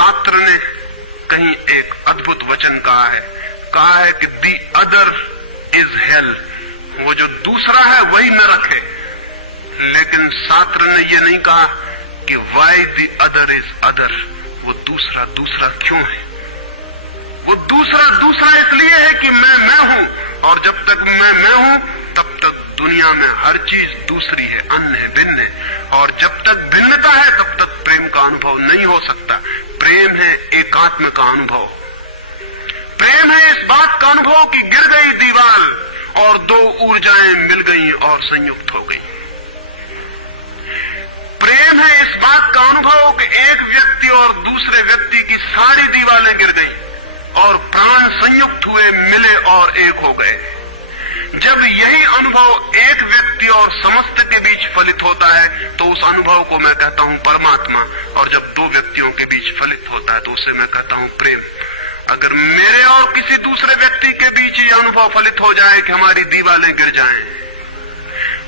शास्त्र ने कहीं एक अद्भुत वचन कहा है कि दी अदर इज हेल, वो जो दूसरा है वही नरक है। लेकिन शास्त्र ने ये नहीं कहा कि why the other is other, वो दूसरा दूसरा क्यों है। वो दूसरा दूसरा इसलिए है कि मैं हूं, और जब तक मैं हूं तब तक दुनिया में हर चीज दूसरी है, अन्य है, भिन्न है। और जब तक भिन्नता है तब तक प्रेम का अनुभव नहीं हो सकता। प्रेम है एकात्म का अनुभव। प्रेम है इस बात का अनुभव कि गिर गई दीवार और दो ऊर्जाएं मिल गई और संयुक्त हो गई। प्रेम है इस बात का अनुभव कि एक व्यक्ति और दूसरे व्यक्ति की सारी दीवारें गिर गई और प्राण संयुक्त हुए, मिले और एक हो गए। जब यही अनुभव एक व्यक्ति और समस्त के बीच फलित होता है तो उस अनुभव को मैं कहता हूं परमात्मा, और जब दो व्यक्तियों के बीच फलित होता है तो उसे मैं कहता हूं प्रेम। अगर मेरे और किसी दूसरे व्यक्ति के बीच ये अनुभव फलित हो जाए कि हमारी दीवारें गिर जाएं,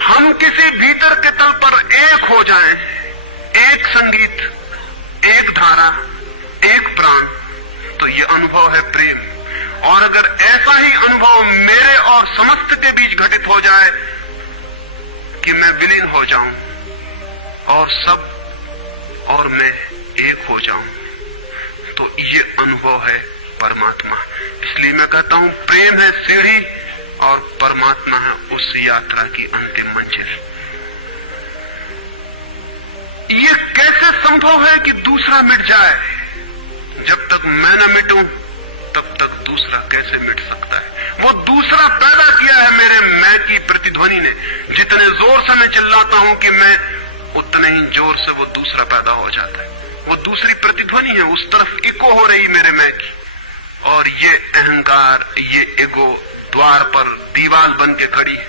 हम किसी भीतर के तल पर एक हो जाएं, एक संगीत, एक धारा, एक प्राण, तो ये अनुभव है प्रेम। और अगर ऐसा ही अनुभव मेरे और समस्त के बीच घटित हो जाए कि मैं विलीन हो जाऊं और सब और मैं एक हो जाऊं, तो ये अनुभव है परमात्मा। इसलिए मैं कहता हूं प्रेम है सीढ़ी और परमात्मा है उस यात्रा की अंतिम मंजिल। ये कैसे संभव है कि दूसरा मिट जाए? जब तक मैं न मिटूं तब तक दूसरा कैसे मिट सकता है? वो दूसरा पैदा किया है मेरे मैं की प्रतिध्वनि ने। जितने जोर से मैं चिल्लाता हूं कि मैं, उतने ही जोर से वो दूसरा पैदा हो जाता है। वो दूसरी प्रतिध्वनि है, उस तरफ इको हो रही मेरे मैं की। और ये अहंकार, ये ईगो द्वार पर दीवार बन के खड़ी है।